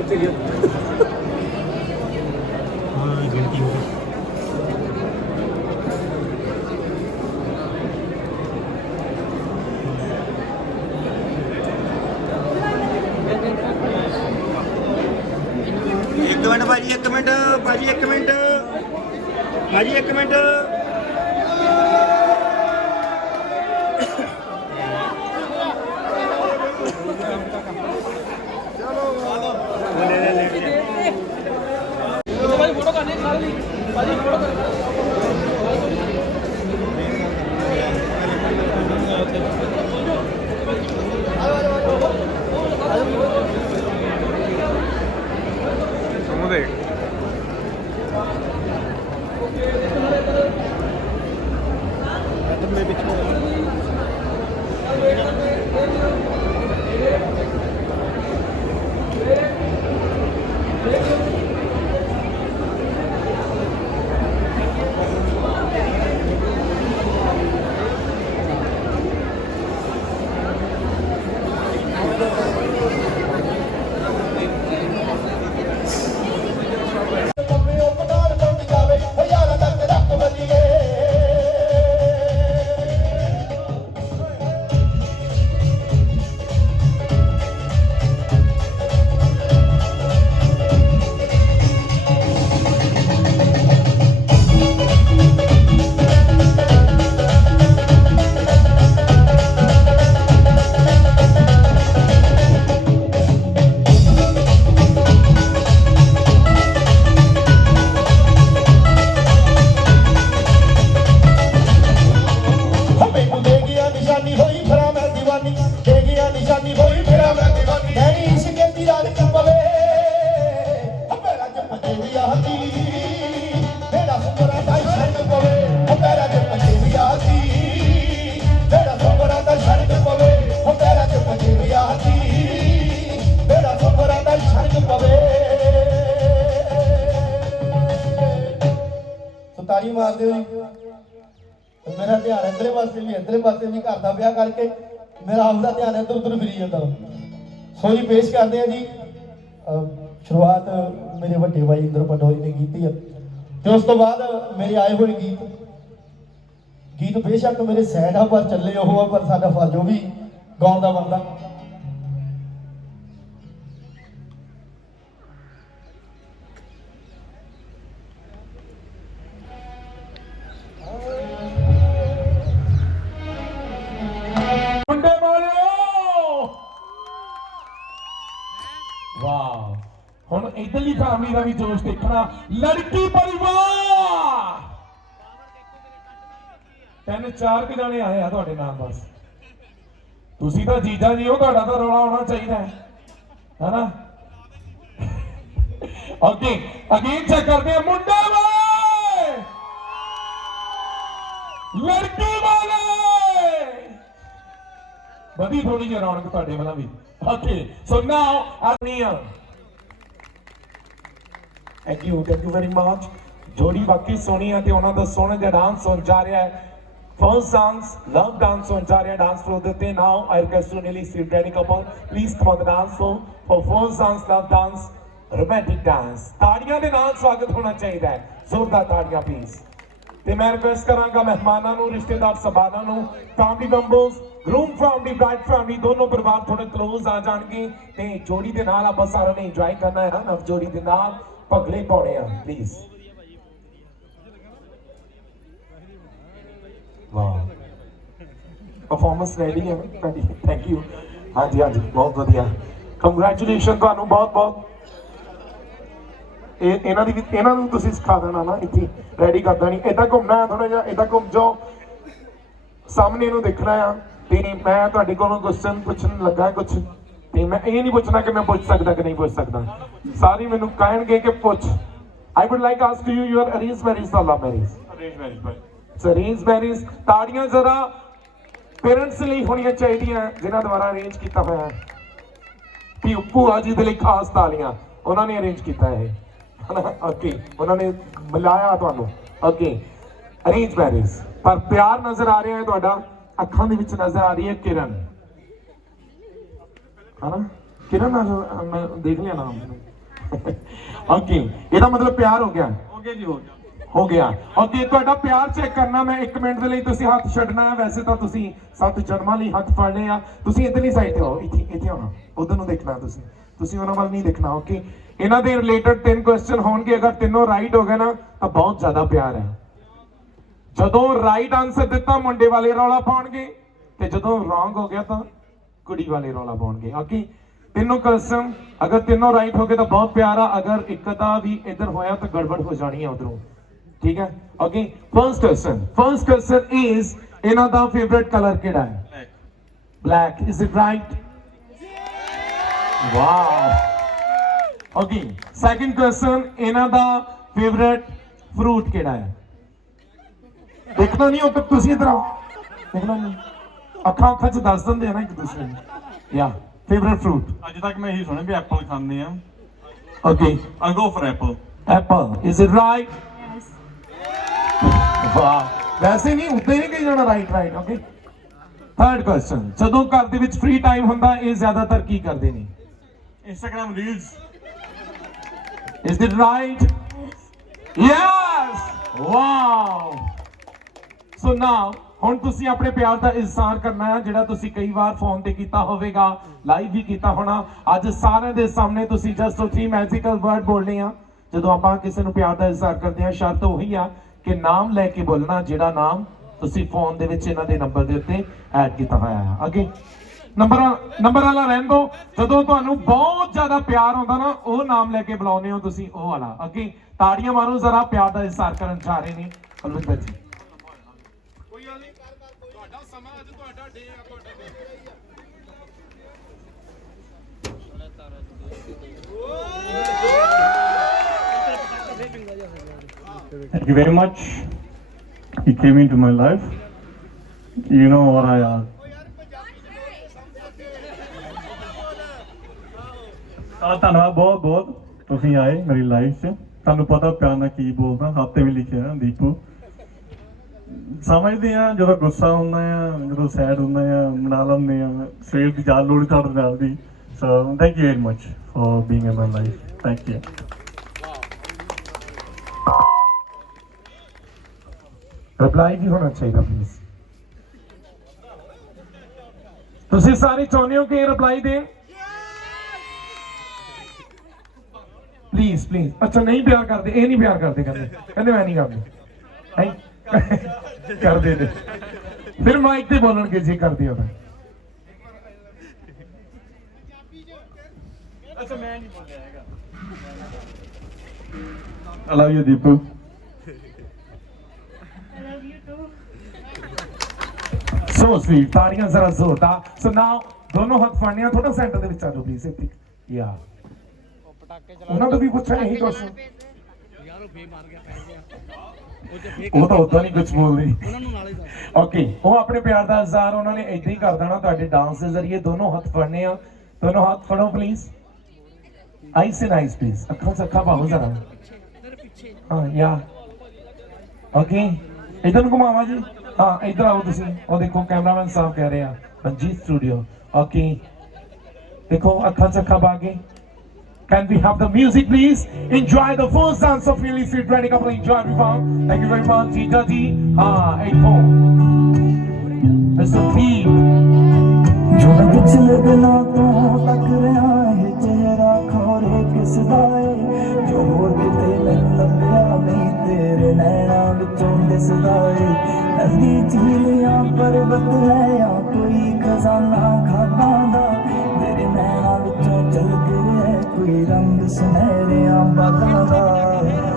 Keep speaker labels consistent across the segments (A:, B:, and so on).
A: Cycle ਵਾਲਾ ਬੰਦਾ ਕਿੱਥੇ ਗਿਆ
B: ਹਾਂ ਗਿਣਤੀ ਹੋ ਗਈ ਇੱਕ ਮਿੰਟ ਭਾਜੀ ਇੱਕ ਮਿੰਟ ਭਾਜੀ ਇੱਕ ਮਿੰਟ ਭਾਜੀ ਇੱਕ ਮਿੰਟ ਮੁੰਡੇ ਦੇ ਲੈ ਕੇ
A: ਭਾਈ ਫੋਟੋ ਕਰਨੀ ਸਾਰੇ ਦੀ ਭਾਜੀ ਫੋਟੋ
C: ਸੋ ਜੀ ਪੇਸ਼ ਕਰਦੇ ਆ ਜੀ ਸ਼ੁਰੂਆਤ ਮੇਰੇ ਵੱਡੇ ਭਾਈ ਇੰਦਰ ਪਟੋਰੀ ਨੇ ਕੀਤੀ ਆ। ਤੇ ਉਸ ਤੋਂ ਬਾਅਦ ਮੇਰੇ ਆਏ ਹੋਏ ਗੀਤ। ਗੀਤ ਬੇਸ਼ੱਕ ਮੇਰੇ ਸੈਡ ਆ, ਪਰ ਚੱਲੇ ਉਹ ਆ, ਪਰ ਸਾਡਾ ਫਰਜ਼ ਉਹ ਵੀ ਗਾਉਣ ਦਾ ਬਣਦਾ
D: ਇਧਰਲੀ ਦਾ ਵੀ ਜੋਸ਼ ਦੇਖਣਾ। ਲੜਕੀ ਪਰਿਵਾਰ! ਤਿੰਨ ਚਾਰ ਕਿ ਜਾਣੇ ਆਏ ਆ ਤੁਹਾਡੇ ਨਾਲ ਬਸ। ਤੁਸੀਂ ਤਾਂ ਜੀਜਾ ਜੀ ਹੋ, ਤੁਹਾਡਾ ਤਾਂ ਰੌਲਾ ਹੋਣਾ ਚਾਹੀਦਾ ਹੈ। ਹੈਨਾ? ਓਕੇ ਅਗੇਨ ਚੈੱਕ ਕਰਦੇ ਆ, ਮੁੰਡੇ ਵਾਲੇ ਲੜਕੀ ਵਾਲੇ! ਵਧੀ ਥੋੜੀ ਜਿਹੀ ਰੌਣਕ ਤੁਹਾਡੇ ਵੱਲੋਂ ਵੀ। Okay so now Arnia thank you thank you very much ਜੋੜੀ ਬਾਕੀ ਸੋਹਣੀ ਹੈ ਤੇ ਉਹਨਾਂ ਦਾ ਸੋਹਣਾ ਜਿਹਾ ਡਾਂਸ ਹੋਣ ਜਾ ਰਿਹਾ ਹੈ ਫਰਸਟ ਡਾਂਸ ਲਵ ਡਾਂਸ ਹੋਣ ਜਾ ਰਿਹਾ ਡਾਂਸ ਫਲੋਰ ਦੇ ਉੱਤੇ now I request to Nili seat ready couple please come on dance floor for first dance love dance romantic dance ਤਾੜੀਆਂ ਦੇ ਨਾਲ ਸਵਾਗਤ ਹੋਣਾ ਚਾਹੀਦਾ ਹੈ ਜ਼ੋਰਦਾਰ ਤਾੜੀਆਂ ਪਲੀਜ਼ ਤੇ ਮੈਂ ਰਿਕਵੈਸਟ ਕਰਾਂਗਾ ਮਹਿਮਾਨਾਂ ਨੂੰ ਰਿਸ਼ਤੇਦਾਰ ਸਬਾਨਾਂ ਨੂੰ family members groom family bride family ਦੋਨੋਂ ਪਰਿਵਾਰ ਥੋੜੇ ਕਲੋਜ਼ ਆ ਜਾਣਗੇ ਤੇ ਜੋੜੀ ਦੇ ਨਾਲ ਆਪਾਂ ਸਾਰਿਆਂ ਨੇ ਇੰਜੋਏ ਕਰਨਾ ਹੈ ਨਵ ਜੋੜੀ ਦੇ ਨਾਲ ਪਗਲੇ ਪਾਉਣੇ ਆ ਪਲੀਜ਼ ਵਾਹ। ਪਰਫਾਰਮੈਂਸ ਰੈਡੀ ਹੈ ਤੁਹਾਡੀ। ਥੈਂਕ ਯੂ ਹਾਂਜੀ ਹਾਂਜੀ, ਬਹੁਤ ਵਧੀਆ। ਕੰਗ੍ਰੈਚੁਲੇਸ਼ਨ ਤੁਹਾਨੂੰ, ਬਹੁਤ ਬਹੁਤ। ਇਹ, ਇਹਨਾਂ ਦੀ ਇਹਨਾਂ ਨੂੰ ਤੁਸੀਂ ਸਿਖਾ ਦੇਣਾ ਨਾ, ਇੱਥੇ ਰੈਡੀ ਕਰ ਦੇਣੀ ਇਦਾਂ ਘੁੰਮਣਾ ਹੈ ਥੋੜਾ ਜਿਹਾ ਇਦਾਂ ਘੁੰਮ ਜਾਓ। ਸਾਹਮਣੇ ਨੂੰ ਦੇਖਣਾ ਆ। ਤੇ ਮੈਂ ਤੁਹਾਡੇ ਕੋਲੋਂ ਕੁਐਸਚਨ ਪੁੱਛਣ ਲੱਗਾ ਕੁਝ ਤੇ ਮੈਂ ਇਹ ਨਹੀਂ ਪੁੱਛਣਾ ਕਿ ਮੈਂ ਪੁੱਛ ਸਕਦਾ ਕਿ ਨਹੀਂ ਪੁੱਛ ਸਕਦਾ। ਸਾਰੇ ਮੈਨੂੰ ਕਹਿਣਗੇ ਕਿ ਪੁੱਛ। I would like ask you your arrange marriage or love marriage.
B: Arrange marriage Bhai
D: arrange marriage ਤਾੜੀਆਂ ਜ਼ਰਾ ਪੇਰੈਂਟਸ ਲਈ ਹੋਣੀਆਂ ਚਾਹੀਦੀਆਂ ਜਿਨ੍ਹਾਂ ਦੁਆਰਾ ਅਰੇਂਜ ਕੀਤਾ ਹੋਇਆ ਹੈ। ਵੀ ਭੂਆ ਜੀ ਦੇ ਲਈ ਖਾਸ ਤਾਲੀਆਂ ਉਹਨਾਂ ਨੇ ਅਰੇਂਜ ਕੀਤਾ ਹੈ ਓਕੇ ਉਹਨਾਂ ਨੇ ਮਿਲਾਇਆ ਤੁਹਾਨੂੰ। ਓਕੇ ਅਰੇਂਜ ਮੈਰਿਜ ਪਰ ਪਿਆਰ ਨਜ਼ਰ ਆ ਰਿਹਾ ਹੈ ਤੁਹਾਡਾ ਅੱਖਾਂ ਦੇ ਵਿੱਚ ਨਜ਼ਰ ਆ ਰਹੀ ਹੈ ਕਿਰਨ। ਹਨਾ? ਕਿਰਨ ਨਾਲ ਮੈਂ ਦੇਖ ਲਿਆ ਨਾਮ। ਓਕੇ ਇਹਦਾ ਮਤਲਬ ਪਿਆਰ ਹੋ ਗਿਆ?
A: ਓਕੇ ਜੀ ਹੋ ਗਿਆ।
D: ਹੋ ਗਿਆ। ਓਕੇ ਤੁਹਾਡਾ ਪਿਆਰ ਚੈੱਕ ਕਰਨਾ ਮੈਂ 1 ਮਿੰਟ ਦੇ ਲਈ ਤੁਸੀਂ ਹੱਥ ਛੱਡਣਾ ਹੈ। ਵੈਸੇ ਤਾਂ ਤੁਸੀਂ ਸੱਤ ਜਨਮਾਂ ਲਈ ਹੱਥ ਫੜ ਲਏ ਆ। ਤੁਸੀਂ ਇਧਰਲੀ ਸਾਈਡ ਤੇ ਆਓ ਇੱਥੇ ਇੱਥੇ ਆਉਣਾ। ਉਧਰ ਨੂੰ ਦੇਖਣਾ ਤੁਸੀਂ। ਤੁਸੀਂ ਉਹਨਾਂ ਵੱਲ ਨਹੀਂ ਦੇਖਣਾ ਓਕੇ ਇਹਨਾਂ ਦੇ ਰਿਲੇਟਡ ਤਿੰਨ ਕੁਐਸਚਨ ਹੋਣਗੇ। ਅਗਰ ਤਿੰਨੋਂ ਰਾਈਟ ਹੋ ਗਏ ਨਾ ਤਾਂ ਬਹੁਤ ਜ਼ਿਆਦਾ ਪਿਆਰ ਹੈ। ਜਦੋਂ ਰਾਈਟ ਆਨਸਰ ਦਿੱਤਾ ਮੁੰਡੇ ਵਾਲੇ ਰੌਲਾ ਪਾਉਣਗੇ। ਤੇ ਜਦੋਂ ਰੋਂਗ ਹੋ ਗਿਆ ਤਾਂ ਕੁੜੀ ਵਾਲੇ ਰੌਲਾ ਪਾਉਣਗੇ। ਓਕੇ ਤਿੰਨੋਂ ਕੁਐਸਚਨ ਅਗਰ ਤਿੰਨੋਂ ਰਾਈਟ ਹੋ ਗਏ ਤਾਂ ਬਹੁਤ ਪਿਆਰਾ ਅਗਰ ਇੱਕ ਦਾ ਵੀ ਇੱਧਰ ਹੋਇਆ ਤਾਂ ਗੜਬੜ ਹੋ ਜਾਣੀ ਹੈ ਉਧਰੋਂ। ਠੀਕ ਹੈ? Okay first question first question is ਇਹਨਾਂ ਦਾ ਫੇਵਰਿਟ ਕਲਰ ਕਿਹੜਾ ਹੈ? Black is it right wow okay second question ਇਹਨਾਂ ਦਾ ਫੇਵਰਿਟ ਫਰੂਟ ਕਿਹੜਾ ਹੈ? ਦੇਖਣਾ ਨਹੀਂ ਉਹ ਤੁਸੀਂ ਇਧਰ ਆਓ। ਦੇਖਣਾ ਨਹੀਂ। ਅੱਖਾਂ ਅੱਖਾਂ ਚ ਦੱਸ ਦਿੰਦੇ ਆ ਨਾ ਇੱਕ ਦੂਸਰੇ ਨੂੰ। ਯਾ ਫੇਵਰਿਟ ਫਰੂਟ
A: ਅੱਜ ਤੱਕ ਮੈਂ ਇਹੀ ਸੁਣਿਆ ਵੀ ਐਪਲ ਖਾਂਦੇ ਆ।
D: Okay
A: I go for apple
D: apple is it right ਵਾਹ ਵੈਸੇ ਨਹੀਂ ਉੱਤੇ ਨਹੀਂ ਕਹੀ ਜਾਣਾ right right okay third question ਜਦੋਂ ਘਰ ਦੇ ਵਿੱਚ ਫ੍ਰੀ ਟਾਈਮ ਹੁੰਦਾ ਇਹ ਜ਼ਿਆਦਾਤਰ ਕੀ ਕਰਦੇ ਨੇ?
A: Instagram reels
D: Is it right? Yes! Wow! So now, ਹੁਣ ਤੁਸੀਂ ਆਪਣੇ ਪਿਆਰ ਦਾ ਇਜ਼ਹਾਰ ਕਰਨਾ ਹੈ, ਜਿਹੜਾ ਤੁਸੀਂ ਕਈ ਵਾਰ ਫੋਨ ਤੇ ਕੀਤਾ ਹੋਵੇਗਾ ਲਾਈਵ ਵੀ ਕੀਤਾ ਹੋਣਾ। ਅੱਜ ਸਾਰਿਆਂ ਦੇ ਸਾਹਮਣੇ ਤੁਸੀਂ ਜਸਟ ਉਹ ਥ੍ਰੀ ਮੈਜੀਕਲ ਵਰਡ ਬੋਲਨੇ ਆ। ਜਦੋਂ ਆਪਾਂ ਕਿਸੇ ਨੂੰ ਪਿਆਰ ਦਾ ਇਜ਼ਹਾਰ ਕਰਦੇ ਆ ਸ਼ਰਤ ਉਹੀ ਆ ਕਿ ਨਾਮ ਲੈ ਕੇ ਬੋਲਣਾ, ਜਿਹੜਾ ਨਾਮ ਤੁਸੀਂ ਫੋਨ ਦੇ ਵਿੱਚ ਇਹਨਾਂ ਦੇ ਨੰਬਰ ਦੇ ਉੱਤੇ ਐਡ ਕੀਤਾ ਹੋਇਆ ਹੈ। ਅੱਗੇ ਨੰਬਰ ਨੰਬਰ ਵਾਲਾ ਰਹਿਣ ਦਿਓ ਜਦੋਂ ਤੁਹਾਨੂੰ ਬਹੁਤ ਜ਼ਿਆਦਾ ਪਿਆਰ ਆਉਂਦਾ ਨਾ, ਉਹ ਨਾਮ ਲੈ ਕੇ ਬੁਲਾਉਂਦੇ ਹੋ ਤੁਸੀਂ, ਉਹ ਵਾਲਾ। ਅੱਗੇ, ਤਾੜੀਆਂ ਮਾਰੋ, ਜ਼ਰਾ ਪਿਆਰ ਦਾ ਇਜ਼ਹਾਰ ਕਰਨ ਜਾ ਰਹੇ ਨੇ। ਕੁਲਵਿੰਦਰ ਜੀ।
E: Thank you very much. He came into my life. You know what I uh, ਆ ਧੰਨਵਾਦ ਬਹੁਤ ਬਹੁਤ। ਤੁਸੀਂ ਆਏ ਮੇਰੀ ਲਾਈਫ 'ਚ। ਤੁਹਾਨੂੰ ਪਤਾ ਪਿਆਰ ਨਾਲ ਕੀ ਬੋਲਦਾ। ਹੱਥੇ ਵੀ ਲਿਖਿਆ ਦੀਪੂ। ਸਮਝਦੇ ਆ ਜਦੋਂ ਗੁੱਸਾ ਹੁੰਦਾ ਆ ਜਦੋਂ ਸੈਡ ਹੁੰਦਾ ਆ ਮਨਾ ਲੈਂਦੇ ਆ ਸਵੇਰ ਦੀ ਜਾਲ ਲੋੜੀ ਤੁਹਾਡੇ ਨਾਲ ਦੀ so thank you very much for being in my life thank you
D: reply ਵੀ ਹੋਣਾ ਚਾਹੀਦਾ ਪਲੀਜ਼ ਤੁਸੀਂ ਸਾਰੇ ਚਾਹੁੰਦੇ ਹੋ ਕਿ ਰਿਪਲਾਈ ਦੇਣ ਪਲੀਜ਼ ਪਲੀਜ਼ ਅੱਛਾ ਨਹੀਂ ਪਿਆਰ ਕਰਦੇ ਇਹ ਨਹੀਂ ਪਿਆਰ ਕਰਦੇ ਕਹਿੰਦੇ ਕਹਿੰਦੇ ਮੈਂ ਨਹੀਂ ਕਰਦੀ ਕਰਦੇ ਨੇ ਫਿਰ ਮਾਈਕ ਤੇ ਬੋਲਣਗੇ ਜੇ ਕਰਦੇ ਹੋ ਤਾਂ
E: I love you Deepu
D: so sweet ਤਾੜੀਆਂ ਜ਼ਰਾ ਜ਼ੋਰਦਾਰ ਸੋ ਨਾਓ ਦੋਨੋਂ ਹੱਥ ਫੜਨੇ ਥੋੜਾ ਸੈਂਟਰ ਦੇ ਵਿੱਚ ਆ ਜਾਓ ਪਲੀਜ਼ ਇੱਥੇ। ਯਾ। ਉਹਨਾਂ ਤੋਂ ਵੀ ਪੁੱਛਿਆ ਇਹੀ ਕੁਐਸਚਨ ਉਹ ਤਾਂ ਉਦਾਂ ਨਹੀਂ ਕੁਝ ਬੋਲਦੇ। ਓਕੇ ਉਹ ਆਪਣੇ ਪਿਆਰ ਦਾ ਇਜ਼ਹਾਰ ਉਹਨਾਂ ਨੇ ਇਦਾਂ ਹੀ ਕਰ ਦੇਣਾ, ਤੁਹਾਡੇ ਡਾਂਸ ਦੇ ਜ਼ਰੀਏ ਦੋਨੋਂ ਹੱਥ ਫੜਨੇ ਆ। ਦੋਨੋਂ ਹੱਥ ਫੜੋ please ice and ice please ਅੱਖਾਂ ਸੇ ਅੱਖਾਂ ਪਾਓ ਜ਼ਰਾ ਹਾਂ ਯਾ ਓਕੇ ਇਧਰ ਨੂੰ ਘੁਮਾਵਾ ਜੀ ਹਾਂ ਇਧਰ ਆਓ ਤੁਸੀਂ ਉਹ ਦੇਖੋ ਕੈਮਰਾਮੈਨ ਸਾਹਿਬ ਕਹਿ ਰਹੇ ਆ ਮਨਜੀਤ ਸਟੂਡੀਓ ਓਕੇ ਦੇਖੋ ਅੱਖਾਂ ਚ ਅੱਖਾਂ ਪਾ ਕੇ Can we have the music, please? Enjoy the first dance of Really Sweet Ready Couple. Enjoy, everyone. Thank you very much. Tita Ji. Ah, eight four. Mr. P.
F: ਜੋ ਮੈਂ ਪਿਛਲੇ ਦਿਨਾਂ ਤੋਂ ਤੱਕ ਰਿਹਾ ਇਹ ਚਿਹਰਾ ਖੋਰੇ ਏ, ਜੋ ਹੋਰ ਕਿਤੇ ਮੈਨੂੰ ਲੱਭਿਆ ਨਹੀਂ ਤੇਰੇ ਨੈਣਾਂ ਵਿੱਚੋਂ ਦਿਸਦਾ ਏ। ਨਦੀ ਝੀਲੀਆਂ ਪਰਬਤ ਹੈ ਜਾਂ ਕੋਈ ਖਜ਼ਾਨਾ ਖਾਬਾਂ ਦਾ, ਤੇਰੇ ਨੈਣਾਂ ਵਿੱਚੋਂ ਝਲਕ ਰਿਹਾ ਕੋਈ ਰੰਗ ਸੁਨਹਿਰਿਆਂ ਬਾਦਲਾਂ ਦਾ।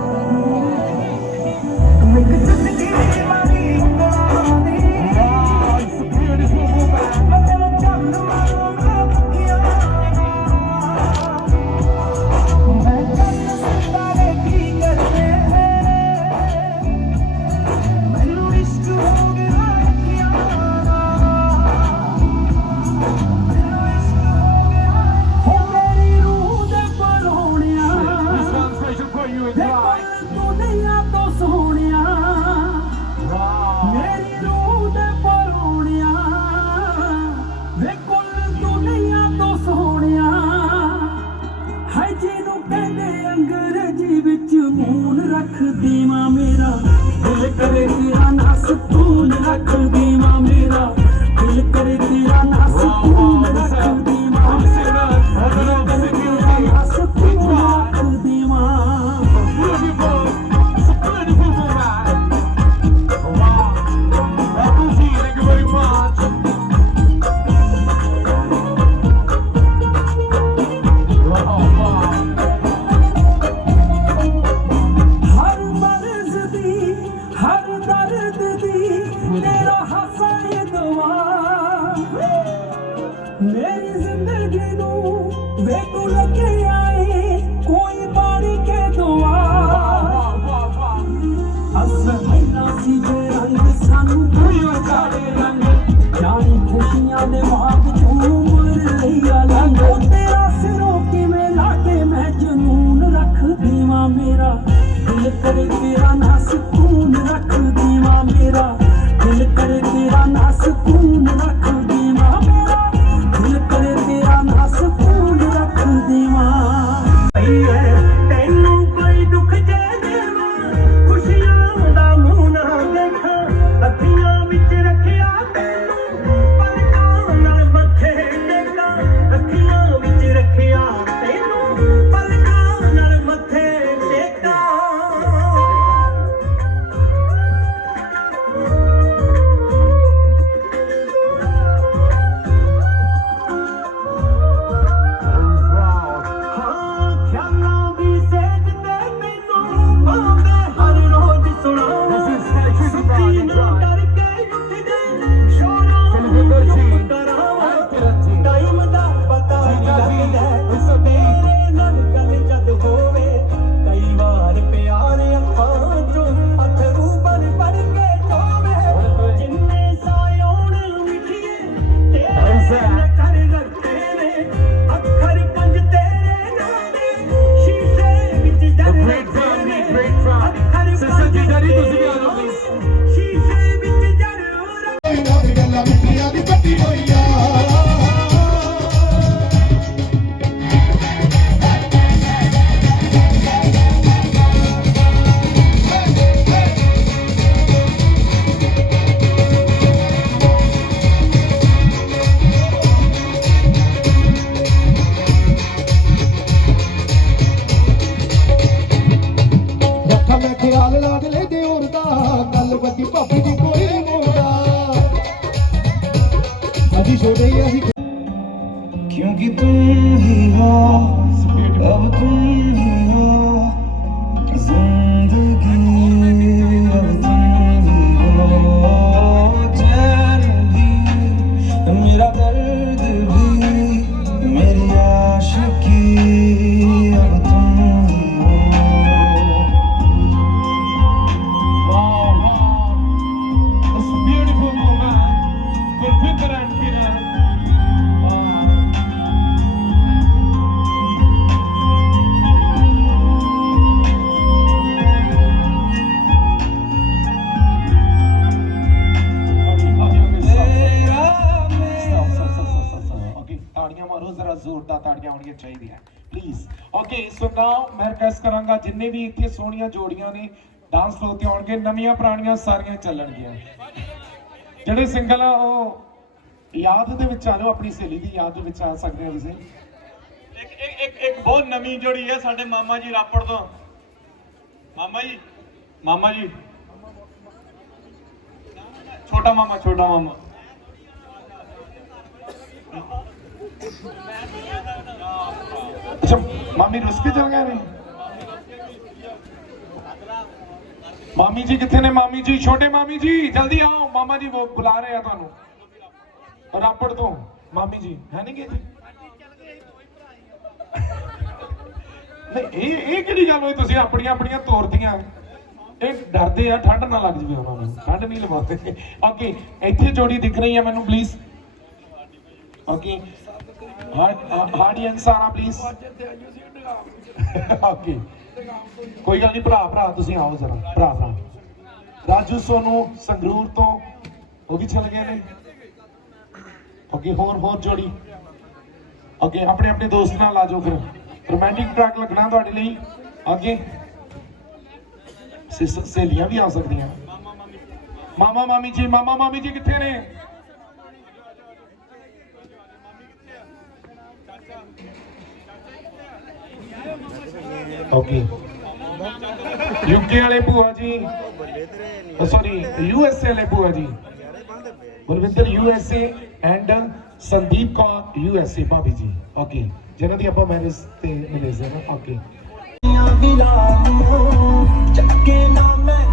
D: ਤਾੜੀਆਂ ਜ਼ਰਾ ਜ਼ੋਰਦਾਰ ਤਾੜੀਆਂ ਹੋਣੀਆਂ ਚਾਹੀਦੀਆਂ। ਪਲੀਜ਼ ਓਕੇ ਸੋ ਨਾਓ ਮੈਂ ਰਿਕਵੈਸਟ ਕਰਾਂਗਾ ਜਿੰਨੇ ਵੀ ਇੱਥੇ ਸੋਹਣੀਆਂ ਜੋੜੀਆਂ ਨੇ ਡਾਂਸ ਫਲੋਰ ਤੇ ਆਉਣਗੇ, ਨਵੀਆਂ ਪੁਰਾਣੀਆਂ ਸਾਰੀਆਂ ਚੱਲਣਗੀਆਂ। ਜਿਹੜੇ ਸਿੰਗਲ ਆ, ਉਹ ਯਾਦ ਦੇ ਵਿੱਚ ਆ ਜਾਓ, ਆਪਣੀ ਸਹੇਲੀ ਦੀ ਯਾਦ ਦੇ ਵਿੱਚ ਆ ਸਕਦੇ ਹੋ ਤੁਸੀਂ।
B: ਇੱਕ ਇੱਕ ਇੱਕ ਬਹੁਤ ਨਵੀਂ ਜੋੜੀ ਹੈ ਸਾਡੇ ਮਾਮਾ ਜੀ ਰਾਪੜ ਤੋਂ। ਮਾਮਾ ਜੀ ਮਾਮਾ ਜੀ। ਛੋਟਾ ਮਾਮਾ ਛੋਟਾ ਮਾਮਾ।
D: ਅੱਛਾ, ਮਾਮੀ ਰੁੱਸ ਕੇ ਚਲ ਗਏ ਨੇ? ਮਾਮੀ ਜੀ ਕਿੱਥੇ ਨੇ? ਮਾਮੀ ਜੀ, ਛੋਟੇ ਮਾਮੀ ਜੀ, ਜਲਦੀ ਆਓ। ਮਾਮਾ ਜੀ ਉਹ ਬੁਲਾ ਰਹੇ ਆ ਤੁਹਾਨੂੰ। ਰਾਪੜ ਤੋਂ। ਮਾਮੀ ਜੀ, ਹੈ ਨਹੀਂ ਨਹੀਂ, ਇਹ ਇਹ ਕਿਹੜੀ ਗੱਲ ਹੋਈ? ਤੁਸੀਂ ਆਪਣੀਆਂ ਆਪਣੀਆਂ ਤੋਰਦੀਆਂ ਇਹ ਡਰਦੇ ਆ, ਠੰਡ ਨਾ ਲੱਗ ਜਵੇ ਉਹਨਾਂ ਨੂੰ। ਠੰਡ ਨਹੀਂ ਲਵਾਉਂਦੇ। ਓਕੇ ਇੱਥੇ ਜੋੜੀ ਦਿਖ ਰਹੀ ਹੈ ਮੈਨੂੰ please okay Hardy Raju, Sonu, Sangrur ਤੋਂ ਉਹ ਵੀ ਚਲ ਗਏ ਨੇ। ਅੱਗੇ ਹੋਰ ਹੋਰ ਜੋੜੀ। ਅੱਗੇ ਆਪਣੇ ਆਪਣੇ ਦੋਸਤ ਨਾਲ ਆਜੋ ਫਿਰ। ਰੋਮਾਂਟਿਕ ਟਰੈਕ ਲੱਗਣਾ ਤੁਹਾਡੇ ਲਈ। ਅੱਗੇ ਸਹੇਲੀਆਂ ਵੀ ਆ ਸਕਦੀਆਂ। ਮਾਮਾ, ਮਾਮੀ ਜੀ, ਮਾਮਾ, ਮਾਮੀ ਜੀ ਕਿੱਥੇ ਨੇ? ਓਕੇ ਯੂਕੇ ਵਾਲੇ ਭੂਆ ਜੀ। ਸੌਰੀ ਯੂਐਸਏ ਵਾਲੇ ਭੂਆ ਜੀ। Gurvinder USA and Sandeep Kaur USA ਭਾਬੀ ਜੀ। ਓਕੇ ਜਿਹਨਾਂ ਦੀ ਆਪਾਂ ਮੈਰਿਜ ਤੇ ਮਿਲੇ ਸੀ ਓਕੇ ਬਿਨਾ
F: ਚੱਕੇ ਨਾ ਮੈਂ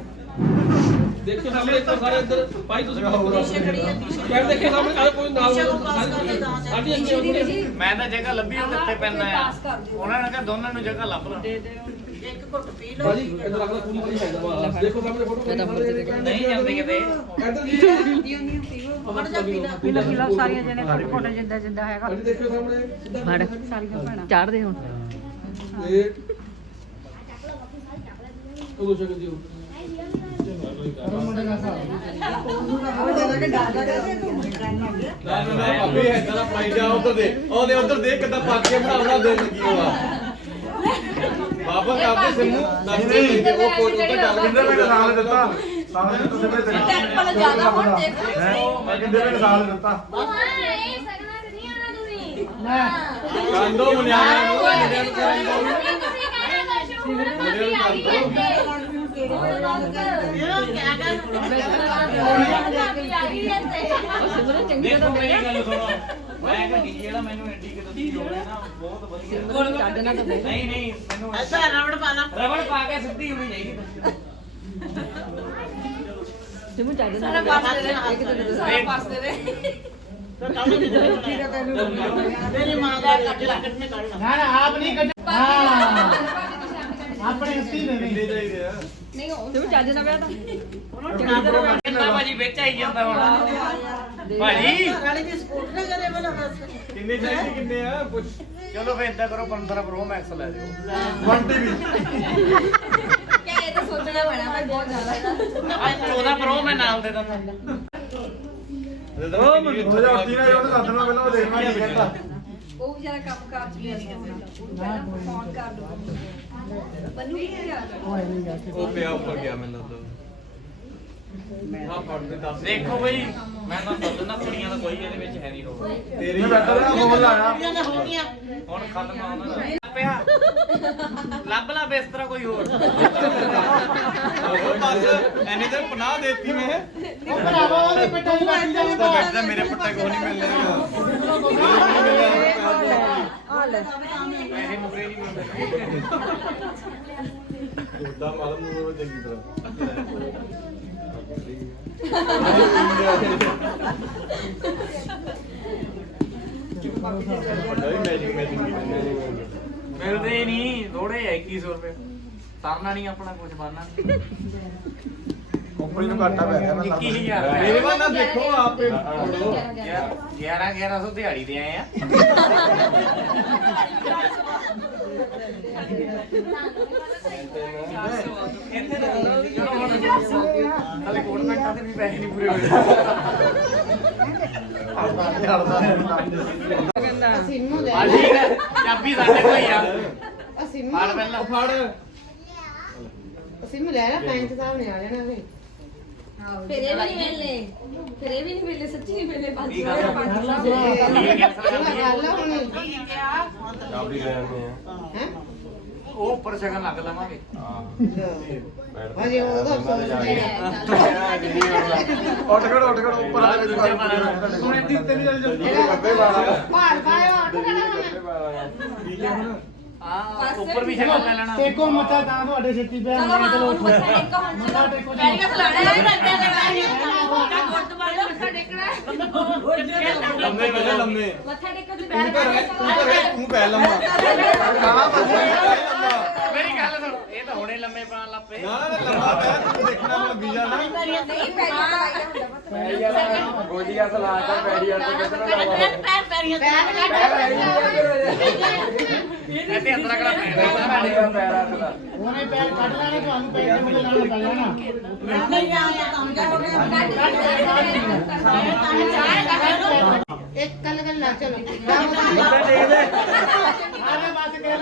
A: ਦੇਖੋ ਸਾਹਮਣੇ ਇੱਧਰ ਸਾਰੇ ਇੱਧਰ। ਭਾਈ ਤੁਸੀਂ ਕਹਿ ਦੇਖੇ ਸਾਹਮਣੇ। ਕੋਈ ਨਾਲ ਸਾਡੀ ਅੱਗੇ
G: ਮੈਂ ਤਾਂ ਜਗ੍ਹਾ ਲੱਭੀ ਉਹ ਕਿੱਥੇ ਪੈਣਾ ਆ ਉਹਨਾਂ ਨੇ ਕਿਹਾ ਦੋਨਾਂ ਨੂੰ ਜਗ੍ਹਾ ਲੱਭ ਲਾ।
A: ਭਾਜੀ ਇੱਧਰ ਅਗਲਾ ਪੂਰੀ ਪੂਰੀ ਹੈ ਬਸ ਦੇਖੋ ਸਾਹਮਣੇ ਫੋਟੋ
G: ਨਹੀਂ ਜਾਂਦੇ ਕਿਤੇ।
A: ਇੱਧਰ
H: ਪੀਲਾ ਪੀਲਾ ਸਾਰੀਆਂ ਜਣੇ ਫੋਟੋ ਜਿੱਦਾਂ ਜਿੱਦਾਂ ਹੈਗਾ।
A: ਭਾਜੀ ਦੇਖੋ ਸਾਹਮਣੇ। ਸਿੱਧਾ
H: ਫੜ। ਸਾਰੀਆਂ ਭੈਣਾਂ। ਚੜਦੇ ਹੁਣ।
A: ਤੇ ਉਹ ਸ਼ਕਲ ਜੀ
I: ਨਾ ਨਾ ਨਾ ਭਾਬੀ ਇਦਾਂ ਦਾ ਪਾਈ ਜਾ ਉਧਰ ਦੇ ਉਹਦੇ ਉਧਰ ਦੇ ਕਿੱਦਾਂ ਪੱਕ ਕੇ ਬਣਾਉਣਾ ਦੇ ਲੱਗੀ ਹੋਆ ਬਾਬਾ ਕਰਦੇ ਸਿੰਮੂ ਦੱਸ ਦੇ ਕਿ ਉਹ ਕੋਚ ਉੱਤੇ ਗੱਲ ਕਿੰਦੇ ਮੈਂ ਸਾਲ ਦਿੱਤਾ ਸਾਲ ਦਿੱਤਾ ਸਿਮੇ ਤੇ
H: ਟੈਂਪਲ ਜ਼ਿਆਦਾ ਹੁਣ ਦੇਖ
I: ਮੈਂ ਕਿੰਦੇ ਮੈਂ ਸਾਲ ਦਿੱਤਾ
J: ਇਹ ਸਗਨਾ ਤੇ ਨਹੀਂ ਆਣਾ ਤੁਸੀਂ
I: ਕੰਦੋ ਮੁਨਿਆਣਾ ਨੂੰ ਮੁੰਡਿਆਂ ਨੂੰ ਕਰਾਈ ਦੋ
J: ਤੁਸੀਂ ਕਹਿਣਾ ਸ਼ੁਰੂ ਮੁੰਡੇ ਨੂੰ
G: ਦੇਖੋ ਮੇਰੀ ਗੱਲ ਸੁਣੋ ਮੈਂ ਕਿਹਾ ਡੀਜੇ ਵਾਲਾ ਮੈਨੂੰ ਐਡੀ ਕਿ ਤੁਸੀਂ ਹੋ ਗਿਆ ਨਾ ਬਹੁਤ ਵਧੀਆ
H: ਕੱਢਣਾ ਤਾਂ ਦੇ
G: ਨਹੀਂ ਨਹੀਂ ਮੈਨੂੰ ਐਸਾ ਰਬੜ ਪਾ ਲਾ ਰਬੜ ਪਾ ਕੇ ਸਿੱਧੀ ਹੋਣੀ ਚਾਹੀਦੀ
H: ਜਿਵੇਂ ਚੱਜ ਸਾਰਾ ਪਾਸ ਦੇ ਦੇ ਇੱਕ ਦੂਜੇ ਸਾਰਾ ਪਾਸ ਦੇ ਦੇ
G: ਮੇਰੀ ਮਾਂ ਦਾ ਕੱਟ ਲਾ ਕੱਟਨੇ ਕੱਢਣਾ।
H: ਨਾ ਨਾ ਆਪ ਨਹੀਂ ਕੱਢ
G: ਆਪਣੇ ਹੱਥੀ ਦੇ
I: ਕਿੰਨੇ ਚਾਹੀਦੇ ਆ
H: ਨਹੀਂ ਜਿਵੇਂ ਚੱਜ ਨਾਲ ਵਿਆਹ ਤਾਂ।
G: ਕਿੰਨਾ ਭਾਜੀ ਵਿੱਚ ਆਈ ਜਾਂਦਾ ਹੁਣ। ਭਾਜੀ?
I: ਕਿੰਨੇ ਚਾਹੀਦੇ ਕਿੰਨੇ ਆ? ਪੁੱਛ।
G: ਚਲੋ ਫੇਰ ਇਦਾਂ ਕਰੋ 15 ਪ੍ਰੋ ਮੈਕਸ ਲੈ ਜਾਓ
I: 1 ਟੀਵੀ
H: ਕਿ ਇਹ ਤਾਂ ਸੋਚਣਾ ਪੈਣਾ ਭਾਈ ਬਹੁਤ ਜ਼ਿਆਦਾ
G: 14 ਪ੍ਰੋ ਮੈਂ ਨਾਲ ਦੇ ਦਿੰਦਾ
I: ਉਹ ਮੈਂ 2030 ਨਾਲ ਉਹਨੂੰ ਦੱਸ ਦੇਣਾ ਪਹਿਲਾਂ ਉਹ ਦੇਖਣਾ ਕੀ ਕਹਿੰਦਾ
H: ਉਹ ਵਿਚਾਰਾ ਕੰਮ ਕਾਰ ਚ ਵੀ ਨਹੀਂ ਪਹਿਲਾਂ ਫੋਨ ਕਰ ਦੋ ਬੰਨੂ ਵੀ ਨਹੀਂ ਆ
I: ਉਹ ਪਿਆ ਉੱਪਰ ਗਿਆ ਮੈਨੂੰ ਲੱਗਦਾ ਹਾਂ ਫੜ ਦੇ ਦੱਸ
G: ਦੇਖੋ ਬਈ ਮੈਂ ਤਾਂ ਦੱਸ ਕੁੜੀਆਂ ਦਾ ਕੋਈ ਇਹਦੇ ਵਿੱਚ ਹੈ ਨਹੀਂ ਰੋ
I: ਤੇਰੀ ਬੈਠਾ ਦਾ ਫੋਨ ਲਾਇਆ
G: ਹੁਣ ਖਤਮ ਆ ਉਹਨਾਂ ਦਾ। ਪਿਆ। ਲੱਭ ਲਾ ਬਿਸਤਰਾ ਕੋਈ ਹੋਰ।
I: ਉਹ ਬਸ ਐਨੀ ਤੇ ਪਨਾਹ ਦੇਤੀ ਮੈਂ। ਉਹ ਭਰਾਵਾ ਉਹਦੇ ਪੱਟਾ ਹੀ ਬੈਠਦਾ ਮੇਰੇ ਪੱਟਾ ਕੋਈ ਨਹੀਂ ਮਿਲਣਾ।
G: ਪੈਸੇ ਮੁਕਰੇ ਨਹੀਂ ਮਿਲਦੇ
I: ਨੂੰ ਚੰਗੀ ਤਰ੍ਹਾਂ।
G: ਨਹੀਂ ਥੋੜੇ 2100 ਰੁਪਏ। ਤਰਨਾ ਨਹੀਂ ਆਪਣਾ ਕੁਝ ਬਣਨਾ
I: ਕੰਪਨੀ ਨੂੰ ਘਾਟਾ ਪੈ ਗਿਆ ਨਾ
G: 21000
I: ਮੇਰੇ ਵੱਲ ਨਾ ਦੇਖੋ ਆਪੇ
G: 11 1100 ਦਿਹਾੜੀ ਦੇ ਆਏ ਆ। ਇੱਥੇ ਤਾਂ ਚਲੋ ਹੁਣ ਹਲੇ ਗਵਰਨਮੈਂਟਾਂ ਦੇ ਵੀ ਪੈਸੇ ਨਹੀਂ ਪੂਰੇ ਹੋਏ। ਆ ਠੀਕ ਹੈ ਚਾਬੀ ਸਾਡੇ ਕੋਲ ਹੀ ਆ। ਫੜ ਪਹਿਲਾਂ। ਫੜ
H: ਫਿਰ ਇਹ ਵੀ ਨਹੀਂ ਮਿਲਨੇ। ਫਿਰ ਇਹ ਵੀ ਨਹੀਂ ਮਿਲਨੇ ਸੱਚੀ ਨਹੀਂ ਮਿਲਨੇ ਪੰਜ
G: ਠੀਕ
H: ਸੌ ਪੰਜ ਸੌ
G: ਠੀਕ ਕੈਂਸਲ ਕਰ ਦਈਏ
I: ਚਾਬੀ ਲੈ ਆਉਂਦੇ ਆ।
G: ਉਹ ਉੱਪਰ ਸ਼ਗਨ ਲੱਗ ਲਵਾਂਗੇ।
I: ਉੱਠ ਖੜ ਉੱਠ ਖੜ ਉੱਪਰ ਆ ਵਿੱਚ ਹੁਣ ਇੱਥੇ ਤਿੰਨ ਜਲ ਜਲਦੀ ਗੱਬੇ ਵਾਲਾ ਭਾਰ ਪਾਇਆ ਉੱਠ ਖੜਾ
G: ਆ ਉੱਪਰ ਵੀ ਸ਼ਗਨ ਲੈ ਲੈਣਾ।
H: ਚਲੋ ਹਾਂ ਮੱਥਾ ਟੇਕੋ ਹੁਣ ਚਲੋ। ਪੈਰੀਆਂ ਖਲਾਣਾ ਹੈ ਰੱਟੇ ਲਗਾਏ ਮੋਟਾ ਗੁਰਦੁਆਰੇ ਮੱਥਾ ਟੇਕਣਾ
I: ਲੰਮੇ ਵੇਲੇ ਲੰਮੇ।
H: ਮੱਥਾ ਟੇਕੋ ਤੇ
I: ਤੂੰ
H: ਪੈਰ
I: ਤੂੰ ਘਰੇ ਤੂੰ ਪੈ ਲੰਮਾ। ਕਾਲਾ ਪਾਸੇ ਲੰਮਾ।
G: ਗੱਲ ਇਹ ਤਾਂ ਹੁਣੇ ਲੰਮੇ ਪਾਣ ਲੱਪੇ
I: ਨਾ ਨਾ ਲੰਮਾ ਪੈ ਤੂੰ ਦੇਖਣਾ ਹੁਣ ਵੀਜ਼ਾ ਨਾ
H: ਨਹੀਂ ਪੈਰੀਆਂ ਲਗਾਈਆਂ ਹੁੰਦਾ। ਮੱਥਾ
I: ਗੋਡੀਆਂ ਸਲਾ ਕੇ ਪੈੜੀਆਂ ਤੇ
G: ਇੱਥੇ ਅੰਦਰ ਕਿਹੜਾ ਪੈਣਾ
I: ਪੈਰਾਂ ਤੇ
H: ਇੱਕ ਕੱਲ ਕੱਲ ਨਾ ਚਲੋ।
I: ਆ ਜਾ ਸਾਸਰੀ ਕਾਲ